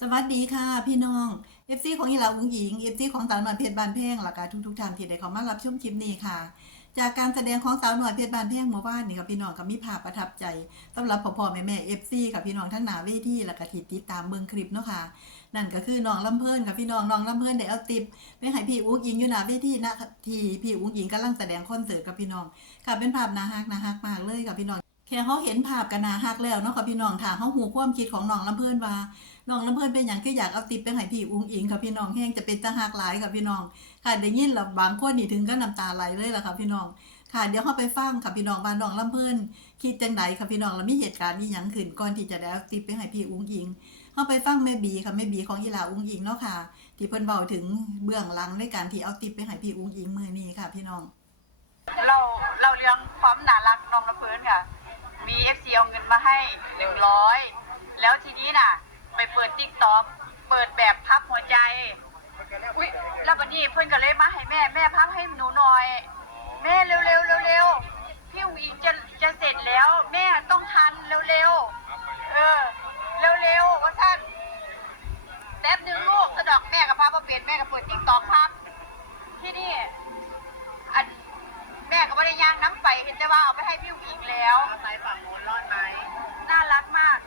สวัสดีค่ะ พี่น้องเอฟซีของอีหลาอุ้งหญิงเอฟซีของสาวหน่อยเพชรบานเพ่งหลักการทุกทุกทานที่ได้เข้ามารับชมคลิปนี้ค่ะ จากการแสดงของสาวหน่อยเพชรบานเพ่งเมื่อวานนี่ค่ะพี่น้องก็มีภาพประทับใจสำหรับพ่อพ่อแม่แม่เอฟซีกับพี่น้องทั้งหนาเวทีและก็ที่ติดตามเบิ่งคลิปเนาะค่ะนั่นก็คือน้องลำเพิ่นกับพี่น้องน้องลำเพิ่นได้เอาติปไปให้พี่อุ้งอิงอยู่หน้าเวทีนะที่พี่อุ้งอิงกำลังแสดงคอนเสิร์ตกับพี่น้องค่ะเป็นภาพน่าฮักน่าฮักมากเลยค่ะพี่น้อง แค่เขาเห็นภาพกันนาฮักแล้วเนาะค่ะพี่น้องถาเขาหูความคิดของน้องลำเพิ่อนว่าน้องลำเพิ่อนเป็นอย่างคืออยากเอาติปไปให้พี่อุ้งอิงค่ะพี่น้องแห้งจะเป็นตาฮักหลายค่ะพี่น้องค่ะได้ยินแล้วบางคนนี่ถึงก็น้ำตาไหลเลยล่ะค่ะพี่น้องค่ะเดี๋ยวเขาไปฟังค่ะพี่น้องว่านน้องลำเพิ่อนคิดจังใดค่ะพี่น้องแล้วมีเหตุการณ์นี้หยังขึ้นก่อนที่จะได้เอาติปไปให้พี่อุ้งอิงเขาไปฟังแม่บีค่ะแม่บีของอีลาอุ้งอิงเนาะค่ะ ที่เพิ่นเบาถึงเบื้องหลังในการที่เอาติปไปให้พี่อุ้งอิงมือนี้ค่ะ พี่น้องเราเราเรื่องความน่ารักน้องน้ำพื้นค่ะ มีเอฟซีเอาเงินมาให้หนึ่งร้อยแล้วทีนี้น่ะ ไปเปิดติ๊กต็อกเปิดแบบพับหัวใจ อุ้ยแล้ววันนี้เพื่อนก็เลยมาให้แม่แม่พับให้หนูหน่อย แม่เร็วเร็วเร็วเร็วๆพี่อุ๋งอิงจะจะเสร็จแล้ว แม่ต้องทันเร็วเร็วๆเออเร็วเร็วๆว่าท่านแป๊บหนึ่งลูกสะดอกแม่กับพับมาเปลี่ยนแม่กับเปิดติ๊กต็อกพับำไปเห็นแต่ว่าเอาไปให้พี่อุ๋งอิงแล้วสายฝั่งโน้นรอดไหมน่ารักมาก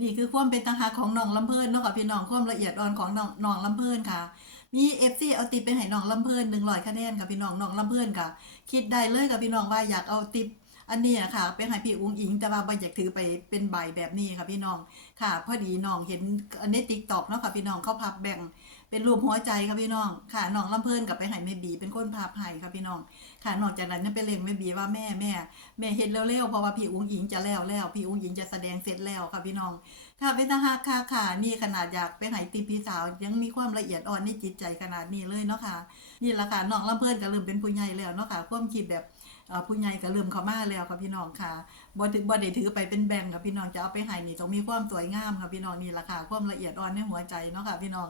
นี่คือความเป็นตังหาของน้องลำเพลินเนาะค่ะพี่น้องความละเอียดอ่อนของน้องน้องลำเพลินค่ะ มีเอฟซีเอาติปไปให้น้องลำเพลินหนึ่งร้อยคะแนนค่ะพี่น้องน้องลำเพลินค่ะ คิดได้เลยค่ะพี่น้องว่าอยากเอาติป อันนี้อะค่ะไปให้พี่อุ้งอิงแต่ว่าบ่อยากถือไปเป็นใบแบบนี้ค่ะพี่น้องค่ะ พอดีน้องเห็นอันนี้ติ๊กตอกเนาะค่ะพี่น้องเขาพับแบ่งเป็นรูปหัวใจค่ะพี่น้องค่ะน้องลำเพลินกับไปให้แม่บี เป็นคนพับให้ค่ะพี่น้องค่ะนอกจากนั้นยังไปเล็งแม่บีว่าแม่แม่แม่เห็นเร็วๆเพราะว่าพี่อุ้งอิงจะแล้วแล้วพี่อุ้งอิงจะแสดงเสร็จแล้วค่ะพี่น้องค่ะเป็นทหารค่ะค่ะนี่ขนาดอยากไปไหนตีพี่สาวยังมีความละเอียดอ่อนในจิตใจขนาดนี้เลยเนาะค่ะนี่ละค่ะน้องลำเพลินก็เริ่มเป็นผู้ใหญ่แล้วเนาะค่ะความคิดแบบ ผู้ใหญ่ก็เริ่มเข้ามาแล้วค่ะพี่น้องค่ะบ่ถึงบ่ได้ถือไปเป็นแบงค่ะพี่น้องจะเอาไปให้นี่ต้องมีความสวยงามค่ะพี่น้องนี่ละค่ะความละเอียดอ่อนในหัวใจเนาะค่ะพี่น้อง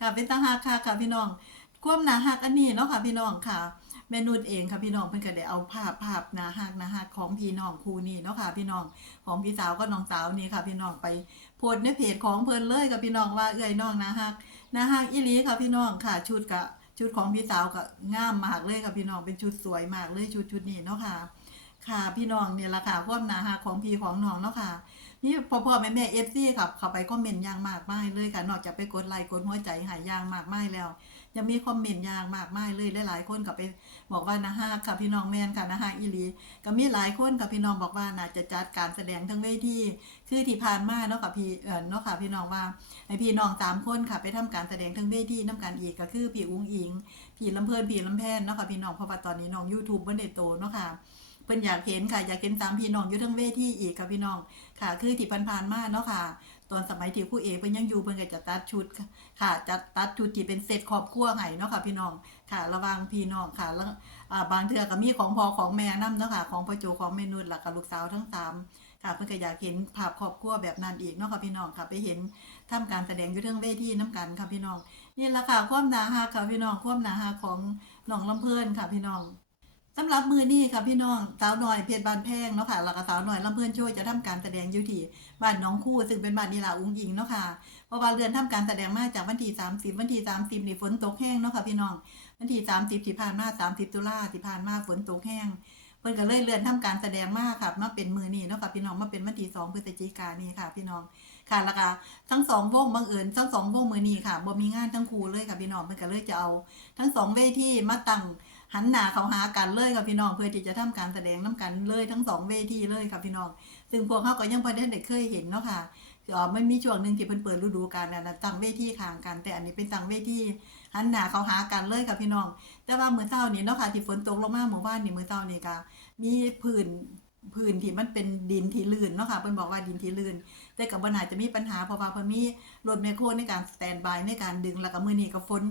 ค่ะเป็นทหารค่ะค่ะพี่น้องความหนาหักอันนี้เนาะค่ะพี่น้องค่ะแม่นุชเองค่ะพี่น้องเพิ่นก็ได้เอาภาพภาพนาหักนาหักของพี่น้องคู่นี้เนาะค่ะพี่น้องของพี่สาวก็น้องสาวนี่ค่ะ พี่น้องไปโพสในเพจของเพิ่นเลยกับพี่น้องว่าเอ้ยน้องนะฮักนะฮักอีหลีค่ะพี่น้องค่ะชุดกะ ชุดของพี่สาวก็งามมากเลยค่ะพี่น้องเป็นชุดสวยมากเลยชุดชุดนี้เนาะค่ะ ค่ะพี่น้องเนี่ยละค่ะความนาหาของพี่ของน้องเนาะค่ะนี่พ่อพ่อแม่แม่เอฟซีค่ะเข้าไปคอมเมนต์ย่างมากมายเลยค่ะ นอกจากไปกดไลค์กดหัวใจหายย่างมากมายแล้ว ยังมีคอมเมนต์ย่างมากมายเลยหลายๆคนก็ไปบอกว่านะฮักค่ะพี่น้องแมนค่ะนะฮักอีหลีก็มีหลายคนกับพี่น้องบอกว่าน่าจะจัดการแสดงทั้งเวทีคือที่ผ่านมาเนาะค่ะพี่เออเนาะค่ะพี่น้องว่าให้พี่น้องสามคนค่ะไปทำการแสดงทั้งเวทีน้ำการอีกก็คือพี่อุ้งอิงพี่ลำเพลินพี่ลำแพนเนาะค่ะพี่น้องเพราะว่าตอนนี้น้อง YouTube เบิ่นได้โตเนาะค่ะเพิ่นอยากเห็นค่ะอยากเห็นสามพี่น้องอยู่ทั้งเวทีอีกค่ะพี่น้องค่ะ คือที่ผ่านๆมาเนาะค่ะ อนสมัยที่คู่เอกเพิ่นยังอยู่เพิ่นก็จะตัดชุดค่ะจะตัดชุดที่เป็นเซตครอบครัวให้เนาะค่ะพี่น้องค่ะ ระวังพี่น้องค่ะแล้วอ่าบางเทื่อก็มีของพ่อของแม่นํเนาะค่ะของพ่อโจของแม่นุชล้วก็ลูกสาวทั้งสามค่ะเพิ่นก็อยากเห็นภาพครอบครัวแบบนั้นอีกเนาะค่ะพี่น้องค่ะไปเห็นทำการแสดงอยู่เทิงเวทีน้กันค่ะพี่น้องนี่แหละค่ะความหนาฮักค่ะพี่น้องความหนาฮักของน้องลำเพิ่นค่ะพี่น้อง สำหรับมือนี้ค่ะพี่น้องสาวหน่อยเพชรบานแพงเนาะค่ะแล้วก็สาวหน่อยลำเพิ่อนช่วยจะทำการแสดงยู่ที่บ้านน้องคู่ซึ่งเป็นบ้านนีลาอุ้งอิงเนาะค่ะเพราะว่าเรือนทำการแสดงมาจากวันที่30วันที่30นี่ฝนตกแห้งเนาะค่ะพี่น้องวันที่30ที่ผ่านมา30ตุลาที่ผ่านมาฝนตกแห้งเพิ่นก็เลยเลื่อนทำการแสดงมาค่ะมาเป็นมือนี้เนาะค่ะพี่น้องมาเป็นวันที่2พฤศจิกายนนี้ค่ะ พี่น้องค่ะแล้วก็ทั้งสองวงบังเอิญทั้งสองวงมือนี้ค่ะบ่มีงานทั้งคู่เลยค่ะพี่น้องเพิ่นก็เลยจะเอา ทั้งสองเวทีมาตั้ง หันหน้าเขาหากันเลยค่ะพี่น้องเพื่อที่จะทำการแสดงน้กันเลยทั้งสองเวทีเลยค่ะพี่น้อง ซึ่งพวกเขาก็ยังบ่ได้เคยเห็นเนาะค่ะเอ่อมันมีช่วงหนึ่งที่เพิ่นเปิดฤดูกาลนะตั้งเวทีข้างกัน แต่อันนี้เป็นตั้งเวทีหันหน้าเขาหากันเลยค่ะพี่น้อง แต่ว่ามื้อเช้านี้เนาะค่ะที่ฝนตกลงมาเมื่อวานนี่มื้อเช้านี่ก็มีพื้นพื้นที่มันเป็นดินที่ลื่นเนาะค่ะเพิ่นบอกว่าดินที่ลื่น แต่ก็บ่น่าจจะมีปัญหาเพราะว่าเพิ่นมีรถแมคโครในการสแตนบายในการดึงแล้วก็มือนี้ก็ฝน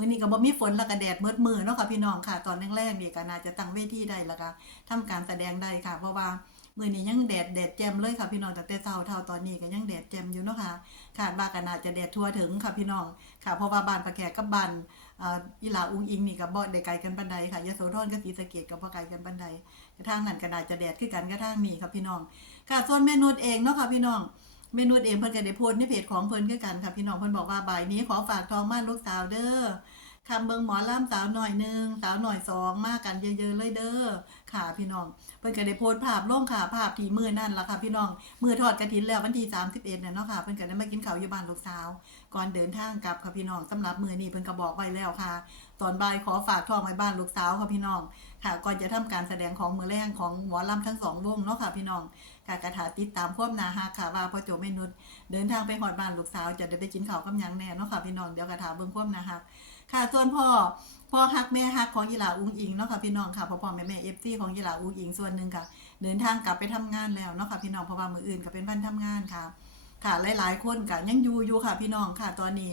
มื้อนี้ก็บ่มีฝนแล้วก็แดดมืดมือเนาะค่ะพี่น้องค่ะ ตอนแรกๆนี่ก็น่าจะตั้งเวทีได้แล้วก็ทำการแสดงได้ค่ะ เพราะว่ามื้อนี้ยังแดดแดดแจ่มเลยค่ะพี่น้องตั้งแต่เช้าเท่าตอนนี้ก็ยังแดดแจ่มอยู่เนาะค่ะคาดว่าก็น่าจะแดดทั่วถึงค่ะพี่น้องค่ะ เพราะว่าบ้านประแขกกับบ้านอ่าอีหลาอุงอิงนี่ก็บ่ได้ไกลกันปานใดค่ะยโสธรกับศรีสะเกษก็บ่ไกลกันปานใดกระทางนั้นก็น่าจะแดดคือกันกระทางนี้ครับพี่น้องค่ะส่วนเมนูเองเนาะค่ะพี่น้อง เมนูเองเพิ่นก็ได้โพสในเพจของเพิ่นคือกันค่ะพี่น้องเพิ่นบอกว่าบ่ายนี้ขอฝากทองม่านลูกสาวเด้อคำเบิงหมอล่ำสาวหน่อยหนึงสาวหน่อยสองมากันเยอะๆเลยเด้อค่ะพี่น้องเพิ่นก็ได้โพสต์ภาพลงค่ะภาพที่มือนั่นล่ะค่ะพี่น้องมือทอดกฐินแล้ววันที่31น่ะเนาะค่ะเพิ่นก็ได้มากินข้าวอยู่บ้านลูกสาว ก่อนเดินทางกลับค่ะพี่น้องสำหรับมือนี้เพิ่นก็บอกไว้แล้วค่ะ ตอนบ่ายขอฝากทองไว้บ้านลูกสาวค่ะพี่น้องค่ะก่อนจะทำการแสดงของมือแรงของหมอลำทั้งสองวงเนาะค่ะพี่น้อง ค่ะกระถาติดตามควบนาฮักค่ะว่าพ่อโจเมนุษเดินทางไปหอดบ้านลูกสาว จะได้ไปกินข้าวกับยังแน่เนาะค่ะพี่น้องเดี๋ยวกระถาเบิ่งควบนาฮักค่ะส่วนพ่อพ่อฮักแม่ฮักของยีหลาอุ้งอิงเนาะค่ะพี่น้องค่ะพ่อพ่อแม่แม่เอฟซีของยีหลาอุ้งอิงส่วนหนึ่งค่ะ เดินทางกลับไปทำงานแล้วเนาะค่ะพี่น้องเพราะว่ามืออื่นก็เป็นวันทำงานค่ะ ค่ะหลายๆคนก็ยังอยู่อยู่ค่ะพี่น้องค่ะ ตอนนี้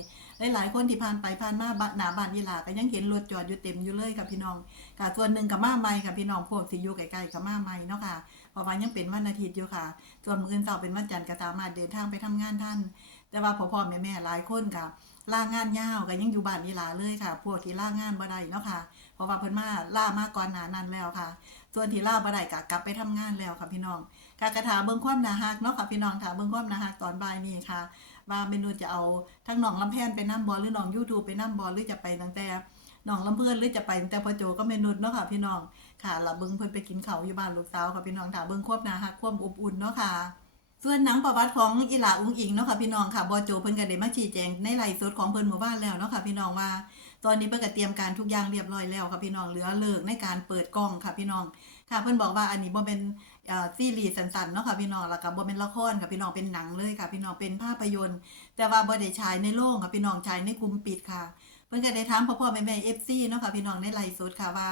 หลายๆคนที่ผ่านไปผ่านมาบ้านหนาบ้านยีหลาก็ยังเห็นรถจอดอยู่เต็มอยู่เลยค่ะพี่น้องค่ะส่วนหนึ่งกับมาใหม่ค่ะพี่น้องพวกสิอยู่ใกล้ๆกับมาใหม่เนาะค่ะ ราะว่ายังเป็นวันอาทิตย์อยู่ค่ะ ส่วนมื้ออื่นเสาร์เป็นวันจันทร์ก็สามารถเดินทางไปทำงานท่าน แต่ว่าพ่อๆแม่ๆหลายคนค่ะลางานยาวก็ยังอยู่บ้านยีหลาเลยค่ะ พวกที่ลางานบ่ได้เนาะค่ะ เพราะว่าเพิ่นมาล่ามาก่อนหนานั้นแล้วค่ะ ส่วนที่ล่าบ่ได้ก็กลับไปทำงานแล้วค่ะพี่น้องกากระถาเบิ่งความนาฮักเนาะค่ะพี่น้องถาเบิ่งความนาฮักตอนบ่ายนี้ค่ะ ว่าเมนูจะเอาทั้งหนองลำแพนไปน้ำบอลหรือหนองยูทูบไปน้ำบอลหรือจะไปตั้งแต่ น้องลำเพื่อนหรือจะไปแต่พ่อโจก็เมนูเนาะค่ะ พี่น้องค่ะเราเบิ้งเพิ่นไปกินเขาอยู่บ้านลูกสาวค่ะพี่น้องค่ะเบิ้งควบนาฮักควบอบอุ่นเนาะค่ะส่วนหนังประวัติของอีหลาอุ้งอิงเนาะค่ะพี่น้องค่ะบอโจเพิ่นก็ได้มาชี้แจงในไลฟ์สดของเพิ่นหมู่บ้านแล้วเนาะค่ะพี่น้องว่า ตอนนี้เพิ่นก็เตรียมการทุกอย่างเรียบร้อยแล้วค่ะพี่น้องเหลือเลิกในการเปิดกล้องค่ะพี่น้องค่ะเพิ่นบอกว่าอันนี้บ่เป็นเอ่อซีรีส์สั้นๆเนาะค่ะพี่น้องแล้วก็บ่เป็นละครค่ะพี่น้องเป็นหนังเลยค่ะพี่น้องเป็นภาพยนตร์ แต่ว่าบ่ได้ฉายในโรงค่ะพี่น้องฉายในกลุ่มปิดค่ะ เพิ่อนก็ได้ถามพ่อพ่อแม่แม่ FC เนาะค่ะพี่น้องในไลฟ์สดค่ะว่า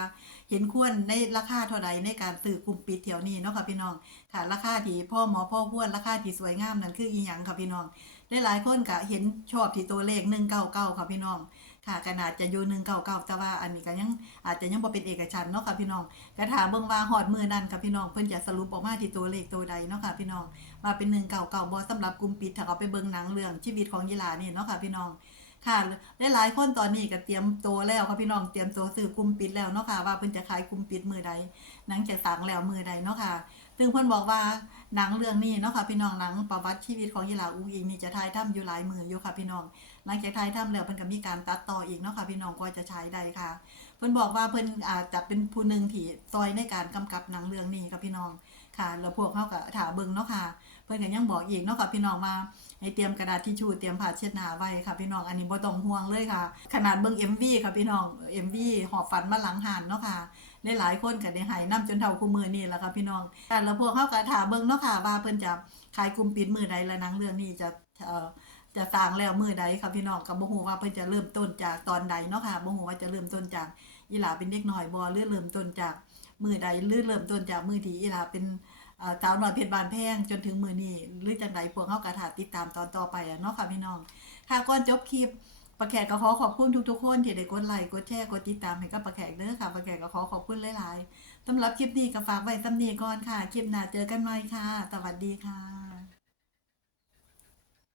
เห็นควรในราคาเท่าใดในการซื้อกลุ่มปิดแถวนี้เนาะค่ะพี่น้องค่ะราคาที่พ่อหมอพ่อพวนราคาที่สวยงามนั่นคืออีหยังค่ะพี่น้องได้หลายคนก็เห็นชอบที่ตัวเลข199ค่ะพี่น้องค่ะขนาดจะอยู่199แต่ว่าอันนี้ก็ยังอาจจะยังบ่เป็นเอกฉันเนาะค่ะพี่น้องกระถาเบิ่งว่าฮอดมือนั้นค่ะพี่น้องเพิ่นจะสรุปออกมาที่ตัวเลขตัวใดเนาะค่ะพี่น้องว่าเป็น199บ่สำหรับกลุ่มปิดถ้าเอาไปเบิ่งหนังเรื่องชีวิตของยีลานี่เนาะค่ะพี่น้อง ค่ะได้หลายคนตอนนี้ก็เตรียมตัวแล้วค่ะพี่น้องเตรียมตัวซื้อกลุ่มปิดแล้วเนาะค่ะว่าเพิ่นจะขายกลุ่มปิดมือใดหนังจะสั่งแล้วมือใดเนาะค่ะซึ่งเพิ่นบอกว่าหนังเรื่องนี้เนาะค่ะพี่น้องหนังประวัติชีวิตของยีหลาอุ้งอิงนี่จะถ่ายทำอยู่หลายมืออยู่ค่ะพี่น้องหลังจากถ่ายทำแล้วเพิ่นก็มีการตัดต่ออีกเนาะค่ะพี่น้องก็จะใช้ได้ค่ะ เพิ่นบอกว่าเพิ่นอาจจะเป็นผู้หนึ่งที่ซอยในการกำกับหนังเรื่องนี้ค่ะพี่น้องค่ะแล้วพวกเขาก็ถาเบิ่งเนาะค่ะ เพิ่อนก็ยังบอกอีกเนาะค่ะพี่น้องมาให้เตรียมกระดาษทิชชู่เตรียมผ้าเช็ดหน้าไว้ค่ะ พี่น้องอันนี้บ่ต้องห่วงเลยค่ะ ขนาดเบิ่ง MV ค่ะพี่น้อง MV หอบฝันมาหลังหันเนาะค่ะได้หลายคนก็ได้หายน้ำจนเท่าคู่มือนี่แหละค่ะพี่น้องแต่ล้วพวกเขาก็ถามเบิ่งเนาะค่ะว่าเพิ่นจะขายกลุ่มปิดมือใดและนังเรื่องนี้จะเอ่อจะสร้างแล้วมือใดค่ะพี่น้องก็บ่ฮู้ว่าเพิ่นจะเริ่มต้นจากตอนใดเนาะค่ะบ่ฮู้ว่าจะเริ่มต้นจากอีหลาเป็นเด็กน้อยบ่หรือเริ่มต้นจากมือใดหรือเริ่มต้นจากมือที่อีหลาเป็น สาวหน่อยเพชรบานแพงจนถึงมือนี้หรือจังไรพวกเขากระถาติดตามตอนต่อไปอะเนาะค่ะพี่น้องค่ะก่อนจบคลิปประแขกก็ขอขอบคุณทุกๆคนที่ได้กดไลค์กดแชร์กดติดตามให้กับประแขกเด้อค่ะประแขกก็ขอขอบคุณหลายๆสำหรับคลิปนี้ก็ฝากไว้สำนีก่อนค่ะ คลิปหน้าเจอกันใหม่ค่ะ สวัสดีค่ะ